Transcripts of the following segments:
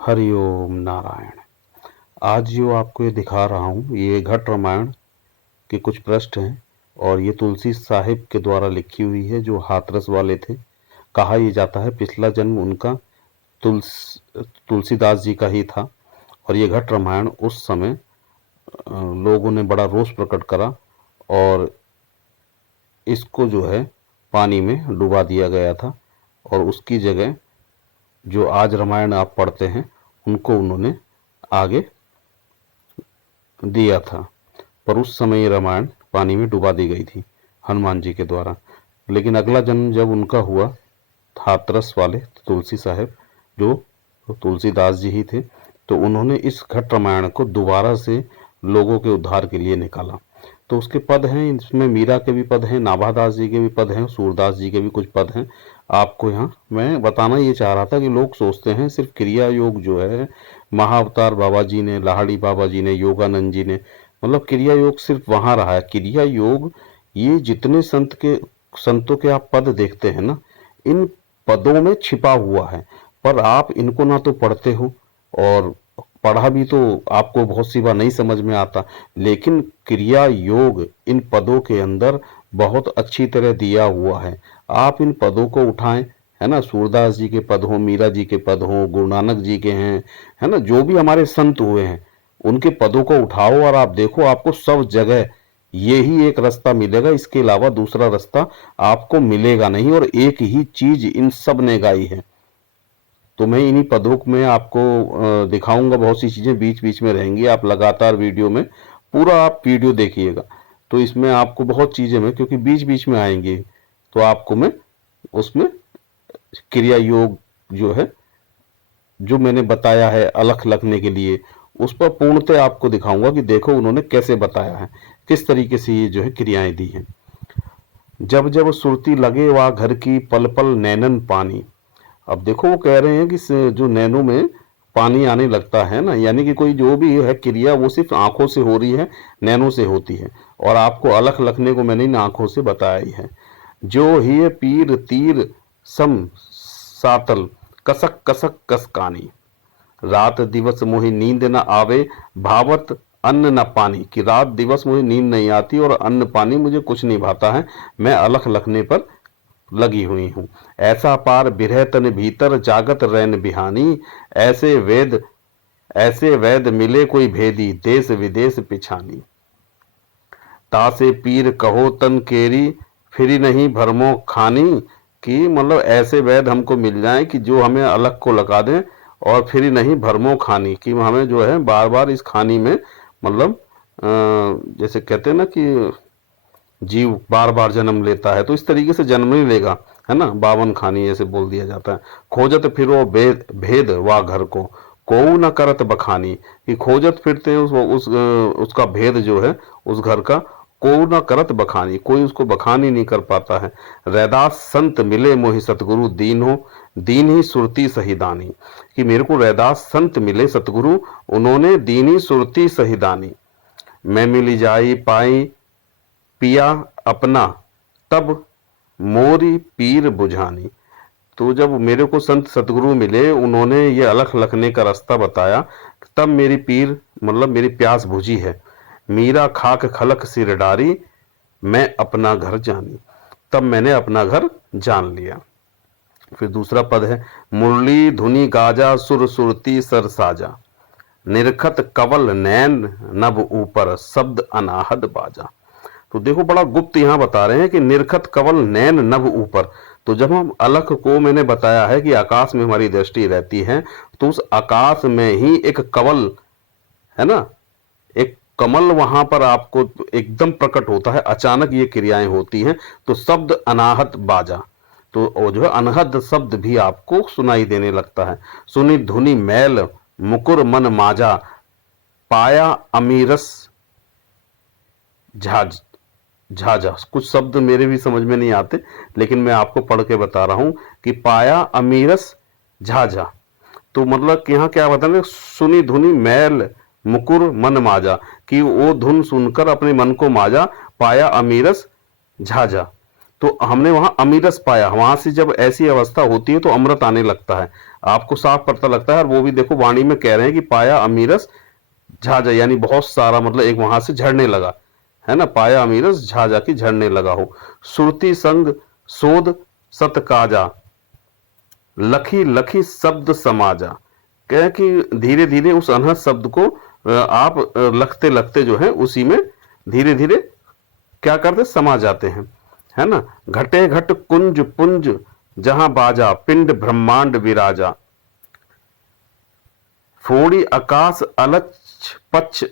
हरिओम नारायण। आज जो आपको ये दिखा रहा हूँ ये घट रामायण के कुछ पृष्ठ हैं और ये तुलसी साहिब के द्वारा लिखी हुई है जो हाथरस वाले थे। कहा यह जाता है पिछला जन्म उनका तुलसीदास जी का ही था और ये घट रामायण उस समय लोगों ने बड़ा रोष प्रकट करा और इसको जो है पानी में डुबा दिया गया था और उसकी जगह जो आज रामायण आप पढ़ते हैं उनको उन्होंने आगे दिया था। पर उस समय ये रामायण पानी में डुबा दी गई थी हनुमान जी के द्वारा। लेकिन अगला जन्म जब उनका हुआ हाथरस वाले तुलसी साहब जो तुलसीदास जी ही थे, तो उन्होंने इस घट रामायण को दोबारा से लोगों के उद्धार के लिए निकाला। तो उसके पद हैं, इसमें मीरा के भी पद हैं, नाभादास जी के भी पद हैं, सूरदास जी के भी कुछ पद हैं। आपको यहाँ मैं बताना ये चाह रहा था कि लोग सोचते हैं सिर्फ क्रिया योग जो है महाअवतार बाबा जी ने, लाहड़ी बाबा जी ने, योगानंद जी ने, मतलब क्रिया योग सिर्फ वहां रहा है। क्रिया योग ये जितने संतों के आप पद देखते हैं ना, इन पदों में छिपा हुआ है, पर आप इनको ना तो पढ़ते हो और पढ़ा भी तो आपको बहुत सी बार नहीं समझ में आता। लेकिन क्रिया योग इन पदों के अंदर बहुत अच्छी तरह दिया हुआ है। आप इन पदों को उठाएं, है ना, सूरदास जी के पद हों, मीरा जी के पद हों, गुरु नानक जी के हैं, है ना, जो भी हमारे संत हुए हैं उनके पदों को उठाओ और आप देखो आपको सब जगह यही एक रास्ता मिलेगा, इसके अलावा दूसरा रास्ता आपको मिलेगा नहीं। और एक ही चीज इन सब ने गाई है। तो मैं इन्हीं पदों में आपको दिखाऊंगा, बहुत सी चीजें बीच बीच में रहेंगी। आप लगातार वीडियो में पूरा आप वीडियो देखिएगा तो इसमें आपको बहुत चीजें में, क्योंकि बीच बीच में आएंगी, तो आपको मैं उसमें क्रिया योग जो है जो मैंने बताया है अलख लगने के लिए, उस पर पूर्णतः आपको दिखाऊंगा कि देखो उन्होंने कैसे बताया है, किस तरीके से ये जो है क्रियाएं दी हैं। जब जब सुरती लगे वह घर की पल पल नैनन पानी। अब देखो वो कह रहे हैं कि जो नैनों में पानी आने लगता है ना, यानी कि कोई जो भी है क्रिया वो सिर्फ आंखों से हो रही है, नैनों से होती है। और आपको अलख लगने को मैंने इन आंखों से बताया ही है। जो ही पीर तीर सम सातल कसक कसक कसकानी। रात दिवस मोहि नींद न आवे भावत अन्न न पानी। कि रात दिवस मुझे नींद नहीं आती और अन्न पानी मुझे कुछ नहीं भाता है, मैं अलख लखने पर लगी हुई हूँ। ऐसा पार बिरह तन भीतर जागत रैन बिहानी। ऐसे वैद मिले कोई भेदी देश विदेश पिछानी। तासे पीर कहो तन केरी फिरी नहीं भरमो खानी। कि मतलब ऐसे वैद हमको मिल जाएं कि जो हमें अलग को लगा दें और फिर नहीं भरमो खानी, कि हमें जो है बार बार इस खानी में, मतलब जैसे कहते हैं ना कि जीव बार बार जन्म लेता है, तो इस तरीके से जन्म नहीं लेगा, है ना, बावन खानी ऐसे बोल दिया जाता है। खोजत फिरो भेद वा घर को न करत बखानी। कि खोजत फिरते हैं उसका भेद जो है उस घर का, को न करत बखानी, कोई उसको बखानी नहीं कर पाता है। रैदास संत मिले मोहि सतगुरु दीन ही सुरती सहिदानी। कि मेरे को रैदास संत मिले सतगुरु, उन्होंने दीनी सुरती सहिदानी। मैं मिली जाई पाई पिया अपना तब मोरी पीर बुझानी। तो जब मेरे को संत सतगुरु मिले, उन्होंने ये अलख लखने का रास्ता बताया, तब मेरी पीर मतलब मेरी प्यास बुझी है। मीरा खाक खलक सिर डारी मैं अपना घर जानी। तब मैंने अपना घर जान लिया। फिर दूसरा पद है, मुरली धुनी गाजा सुर सुरती सर साजा। निरखत कवल नैन नभ ऊपर शब्द अनाहद बाजा। तो देखो बड़ा गुप्त यहाँ बता रहे हैं कि निरखत कवल नैन नभ ऊपर। तो जब हम अलख को मैंने बताया है कि आकाश में हमारी दृष्टि रहती है, तो उस आकाश में ही एक कवल है ना, एक कमल वहां पर आपको एकदम प्रकट होता है, अचानक ये क्रियाएं होती हैं। तो शब्द अनाहत बाजा, तो जो है अनहद शब्द भी आपको सुनाई देने लगता है। सुनी धुनी मैल मुकुर मन माजा पाया अमीरस झाझा। कुछ शब्द मेरे भी समझ में नहीं आते, लेकिन मैं आपको पढ़ के बता रहा हूं कि पाया अमीरस झाझा। तो मतलब कि यहाँ क्या बताना, सुनी धुनी मैल मुकुर मन माजा, कि वो धुन सुनकर अपने मन को माजा, पाया अमीरस झाझा। तो हमने वहां अमीरस पाया, वहां से जब ऐसी अवस्था होती है तो अमृत आने लगता है। आपको साफ पता लगता है। और वो भी देखो वाणी में कह रहे हैं कि पाया अमीरस झाझा, यानी बहुत सारा, मतलब एक वहां से झड़ने लगा, है ना, पाया अमीरस झाझा की झड़ने लगा हो। सुरती संग सोद सत काजा, लखी लखी शब्द समाजा। कह कि धीरे धीरे उस अनहद शब्द को आप लखते लखते जो है उसी में धीरे धीरे क्या करते, समा जाते हैं, है ना। घटे घट कुंज पुंज जहां बाजा, पिंड ब्रह्मांड विराजा। फोड़ी आकाश अलच पच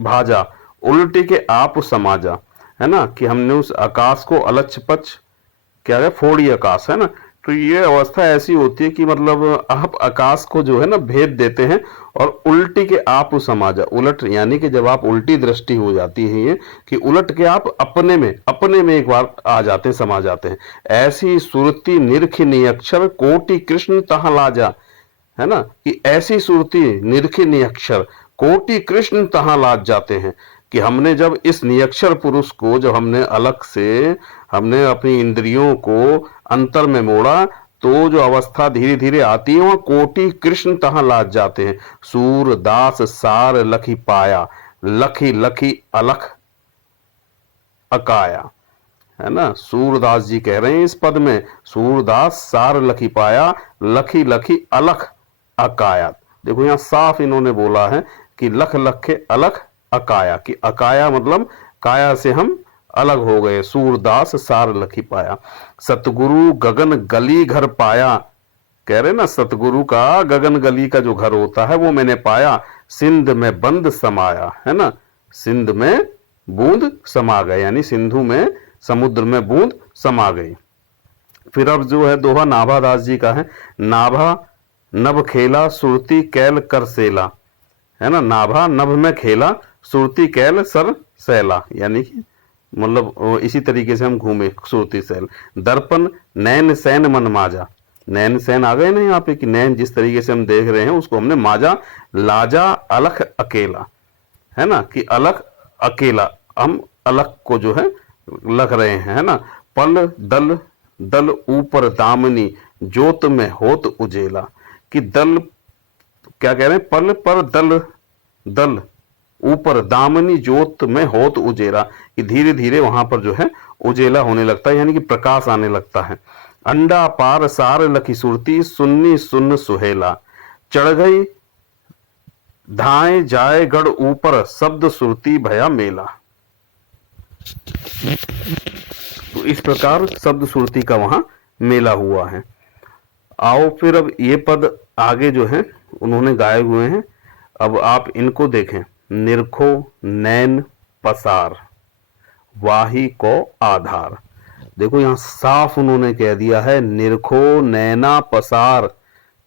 भाजा, उल्टी के आप समाजा, है ना, कि हमने उस आकाश को अलच पच क्या है, फोड़ी आकाश, है ना। तो ये अवस्था ऐसी होती है कि मतलब आप आकाश को जो है ना भेद देते हैं, और उल्टी के आप समाजा, उलट यानी कि जब आप उल्टी दृष्टि हो जाती है ये, कि उलट के आप अपने में एक बार आ जाते हैं, समा जाते हैं। ऐसी सुरती निरखिनी अक्षर, कोटि कृष्ण तहाँ लाजा, है ना, कि ऐसी सुरती निरखी निअक्षर, कोटि कृष्ण तहाँ लाज जाते हैं। कि हमने जब इस निअक्षर पुरुष को, जब हमने अलग से हमने अपनी इंद्रियों को अंतर में मोड़ा, तो जो अवस्था धीरे धीरे आती है वहां कोटि कृष्ण तहाँ लाज जाते हैं। सूर दास सार लखी पाया, लखी लखी अलख अकाया, है ना। सूरदास जी कह रहे हैं इस पद में, सूरदास सार लखी पाया, लखी लखी अलख अकाया। देखो यहां साफ इन्होंने बोला है कि लख लख अलख अकाया, कि अकाया मतलब काया से हम अलग हो गए। सूरदास सार लखी पाया, सतगुरु गगन गली घर पाया। कह रहे ना, सतगुरु का गगन गली का जो घर होता है वो मैंने पाया। सिंध में बंद समाया, है ना, सिंध में बूंद समा गए, यानी सिंधु में, समुद्र में बूंद समा गई। फिर अब जो है दोहा नाभादास जी का है, नाभा नभ खेला सुरती कैल कर सेला, है ना। नाभा नभ में खेला, सुरती कैल सर सैला, यानी कि मतलब इसी तरीके से हम घूमे, सुरती सैल। दर्पण नैन सैन मन माजा, नैन सैन आ गए ना यहाँ पे, कि नैन जिस तरीके से हम देख रहे हैं उसको हमने माजा। लाजा अलख अकेला, है ना, कि अलख अकेला, हम अलग को जो है लग रहे हैं, है ना। पल दल दल ऊपर दामनी, जोत में होत उजेला, कि दल क्या कह रहे हैं, पल पर दल दल ऊपर दामनी, जोत में होत उजेला, कि धीरे धीरे वहां पर जो है उजेला होने लगता है, यानी कि प्रकाश आने लगता है। अंडा पार सार लखी सुरती, सुन्नी सुन्न सुहेला। चढ़ गई धाए जाए गढ़ ऊपर, शब्द सुरती भया मेला। तो इस प्रकार शब्द सुरती का वहां मेला हुआ है। आओ फिर अब ये पद आगे जो है उन्होंने गाए हुए हैं, अब आप इनको देखें। निरखो नैन पसार, वाही को आधार। देखो यहां साफ उन्होंने कह दिया है, निरखो नैना पसार,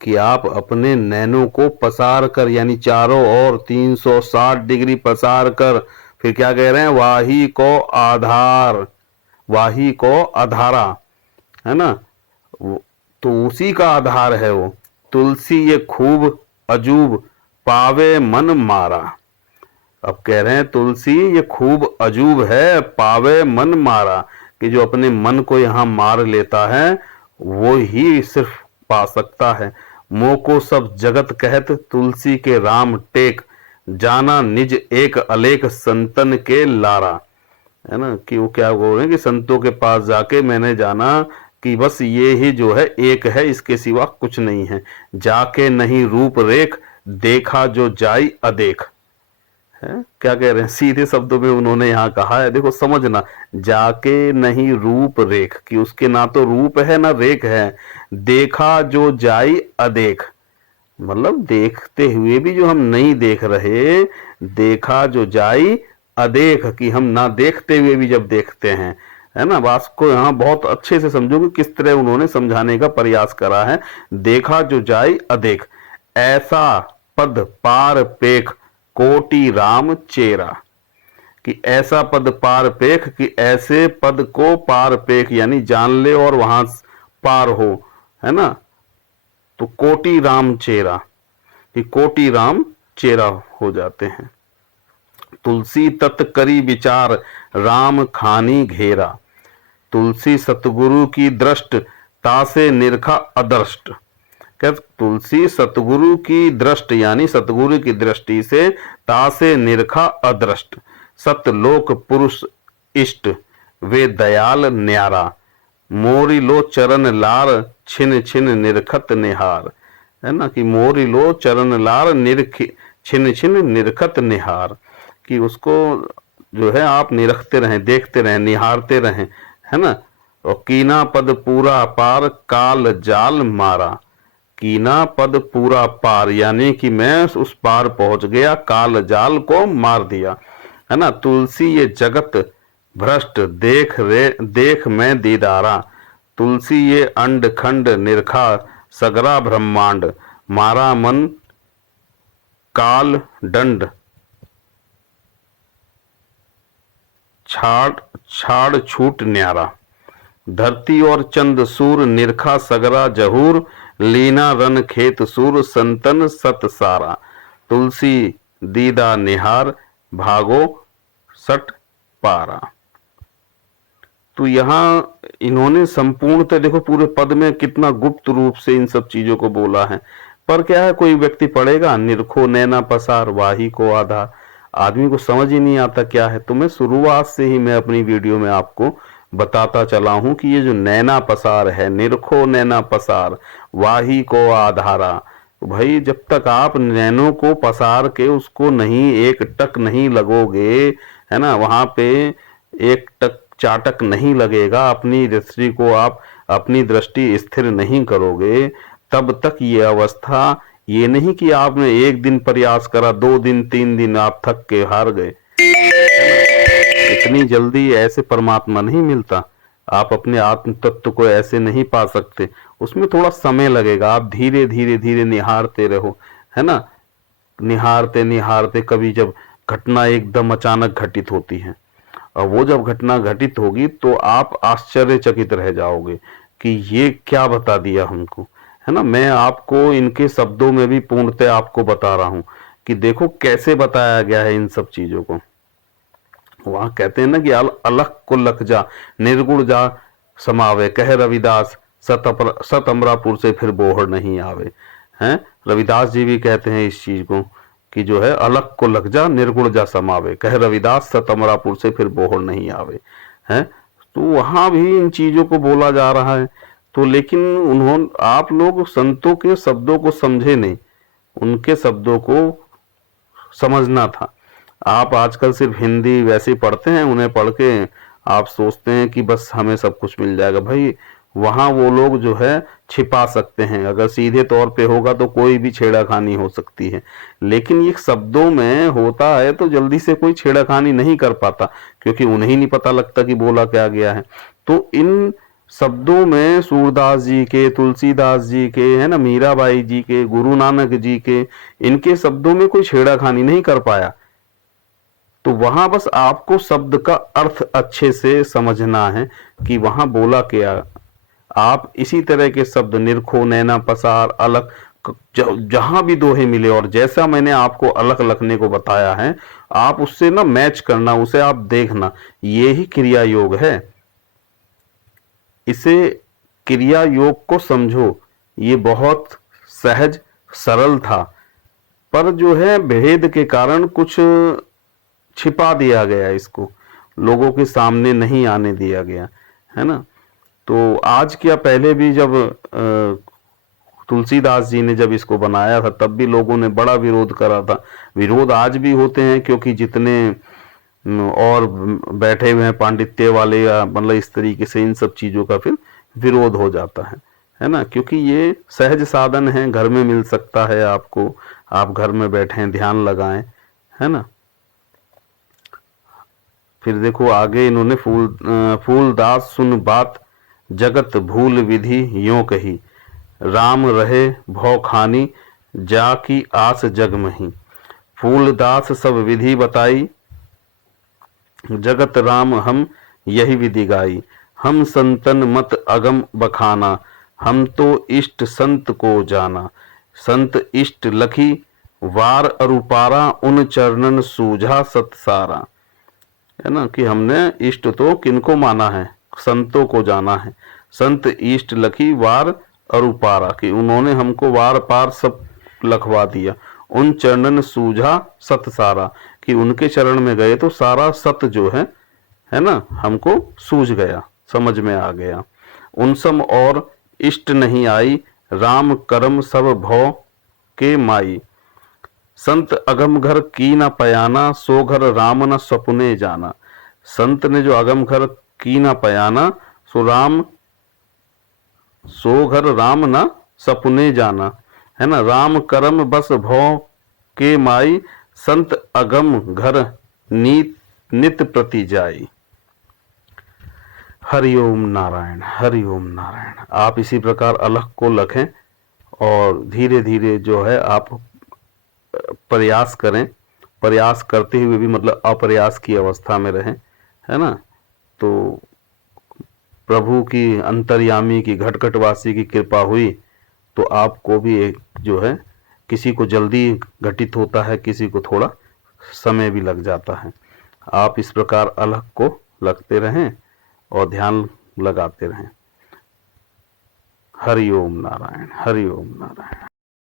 कि आप अपने नैनों को पसार कर, यानी चारों ओर 360 डिग्री पसार कर, फिर क्या कह रहे हैं, वाही को आधार, वाही को आधारा, है ना, तो उसी का आधार है वो। तुलसी ये खूब अजूब, पावे मन मारा। अब कह रहे हैं तुलसी ये खूब अजूब है, पावे मन मारा, कि जो अपने मन को यहां मार लेता है वो ही सिर्फ पा सकता है। मोको सब जगत कहत, तुलसी के राम टेक, जाना निज एक अलेख संतन के लारा, है ना, कि वो क्या बोल रहे हैं कि संतों के पास जाके मैंने जाना कि बस ये ही जो है एक है, इसके सिवा कुछ नहीं है। जाके नहीं रूप रेख, देखा जो जाई अदेख, है क्या कह रहे हैं, सीधे शब्दों में उन्होंने यहाँ कहा है। देखो समझना, जाके नहीं रूप रेख, कि उसके ना तो रूप है ना रेख है। देखा जो जाई अदेख, मतलब देखते हुए भी जो हम नहीं देख रहे, देखा जो जाई अदेख, कि हम ना देखते हुए भी जब देखते हैं, है ना। बात को यहाँ बहुत अच्छे से समझो कि किस तरह उन्होंने समझाने का प्रयास करा है। देखा जो जाई अदेख, ऐसा पद पार पेख, कोटि राम चेरा, कि ऐसा पद पार पेख, कि ऐसे पद को पार पेख, यानी जान ले और वहां पार हो, है ना। तो कोटि राम चेरा, कि कोटि राम चेरा हो जाते हैं। तुलसी तत् करी विचार, राम खानी घेरा। तुलसी सतगुरु की दृष्ट, तासे निरखा अदृष्ट, क्या तुलसी सतगुरु की दृष्टि यानी सतगुरु की दृष्टि से तासे निरखा अदृष्ट, सतलोक पुरुष इष्ट वे दयाल न्यारा, मोरी लो चरण लार छिन छिन निरखत निहार। है ना, कि मोरी लो चरण लार छिन छिन निरखत निहार, कि उसको जो है आप निरखते रहें, देखते रहें, निहारते रहें। है ना, और कीना पद पूरा पार काल जाल मारा, कीना पद पूरा पार यानी कि मैं उस पार पहुंच गया, काल जाल को मार दिया। है ना, तुलसी ये जगत भ्रष्ट देख मैं दीदारा, तुलसी ये अंड खंड निरखा सगरा ब्रह्मांड, मारा मन काल दंड छाड़ छाड़ छूट न्यारा, धरती और चंद सूर निरखा सगरा जहूर, लीना रन खेत सूर संतन सत सारा, तुलसी दीदा निहार भागो सट पारा। तो यहाँ इन्होंने संपूर्णतः देखो पूरे पद में कितना गुप्त रूप से इन सब चीजों को बोला है। पर क्या है, कोई व्यक्ति पढ़ेगा निरखो नैना पसार वाही को आधार, आदमी को समझ ही नहीं आता क्या है। तो मैं शुरुआत से ही मैं अपनी वीडियो में आपको बताता चला हूं कि ये जो नैना पसार है, निरखो नैना पसार वाही को आधारा, भाई जब तक आप नैनों को पसार के उसको नहीं एक टक नहीं लगोगे, है ना, वहां पे एक टक चाटक नहीं लगेगा, अपनी दृष्टि को आप अपनी दृष्टि स्थिर नहीं करोगे, तब तक ये अवस्था, ये नहीं कि आपने एक दिन प्रयास करा, 2 दिन 3 दिन आप थक के हार गए, इतनी जल्दी ऐसे परमात्मा नहीं मिलता। आप अपने आत्म तत्व को ऐसे नहीं पा सकते, उसमें थोड़ा समय लगेगा। आप धीरे धीरे धीरे निहारते रहो, है ना, निहारते निहारते कभी जब घटना एकदम अचानक घटित होती है, और वो जब घटना घटित होगी तो आप आश्चर्यचकित रह जाओगे कि ये क्या बता दिया हमको। है ना, मैं आपको इनके शब्दों में भी पूर्णतः आपको बता रहा हूं कि देखो कैसे बताया गया है इन सब चीजों को। वहां कहते हैं ना कि अलख को लख जा निर्गुण जा समावे, कह रविदास सत अमरापुर से फिर बोहर नहीं आवे। हैं, रविदास जी भी कहते हैं इस चीज को कि जो है अलख को लग जा निर्गुण जा समावे, कह रविदास सत अमरापुर से फिर बोहर नहीं आवे। हैं, तो वहां भी इन चीजों को बोला जा रहा है। तो लेकिन उन्होंने, आप लोग संतों के शब्दों को समझे नहीं, उनके शब्दों को समझना था। आप आजकल सिर्फ हिंदी वैसे पढ़ते हैं, उन्हें पढ़ के आप सोचते हैं कि बस हमें सब कुछ मिल जाएगा। भाई वहां वो लोग जो है छिपा सकते हैं, अगर सीधे तौर पे होगा तो कोई भी छेड़ाखानी हो सकती है, लेकिन ये शब्दों में होता है तो जल्दी से कोई छेड़ाखानी नहीं कर पाता, क्योंकि उन्हें ही नहीं पता लगता कि बोला क्या गया है। तो इन शब्दों में सूरदास जी के, तुलसीदास जी के, है ना, मीराबाई जी के, गुरु नानक जी के, इनके शब्दों में कोई छेड़ाखानी नहीं कर पाया। तो वहां बस आपको शब्द का अर्थ अच्छे से समझना है कि वहां बोला क्या। आप इसी तरह के शब्द निरखो नैना पसार अलग, जहां भी दोहे मिले और जैसा मैंने आपको अलग लिखने को बताया है, आप उससे ना मैच करना, उसे आप देखना, ये ही क्रिया योग है। इसे क्रिया योग को समझो, ये बहुत सहज सरल था, पर जो है भेद के कारण कुछ छिपा दिया गया, इसको लोगों के सामने नहीं आने दिया गया, है ना। तो आज क्या, पहले भी जब तुलसीदास जी ने जब इसको बनाया था तब भी लोगों ने बड़ा विरोध करा था। विरोध आज भी होते हैं, क्योंकि जितने और बैठे हुए हैं पांडित्य वाले या मतलब इस तरीके से, इन सब चीजों का फिर विरोध हो जाता है ना, क्योंकि ये सहज साधन है, घर में मिल सकता है आपको, आप घर में बैठे ध्यान लगाएं, है ना। फिर देखो आगे इन्होंने फूलदास सुन बात जगत भूल विधि यों कही, राम रहे भौ खानी जा की आस जग मही, फूलदास सब विधि बताई जगत राम हम यही विधि गाई, हम संतन मत अगम बखाना, हम तो इष्ट संत को जाना, संत इष्ट लखी वार अरुपारा, उन चरणन सूझा सतसारा। है ना, कि हमने इष्ट तो किनको माना है, संतों को जाना है, संत इष्ट लखी वार अरुपारा कि उन्होंने हमको वार पार सब लखवा दिया। उन चरणन सूझा सत सारा कि उनके चरण में गए तो सारा सत जो है ना, हमको सूझ गया, समझ में आ गया। उन सम और इष्ट नहीं आई, राम करम सब भौ के माई। संत अगम घर की न पयाना, सो घर राम न सपुने जाना। संत ने जो अगम घर की न पयाना, सो घर राम न सपुने जाना, है ना। राम करम बस भौ के माई, संत अगम घर नित प्रति जाई। हरिओम नारायण, हरिओम नारायण। आप इसी प्रकार अलख को लखें और धीरे धीरे जो है आप प्रयास करें। प्रयास करते हुए भी मतलब अप्रयास की अवस्था में रहें, है ना। तो प्रभु की, अंतर्यामी की, घटघटवासी की कृपा हुई तो आपको भी एक जो है, किसी को जल्दी घटित होता है, किसी को थोड़ा समय भी लग जाता है। आप इस प्रकार अलख को लगते रहें और ध्यान लगाते रहें। हरि ओम नारायण, हरि ओम नारायण।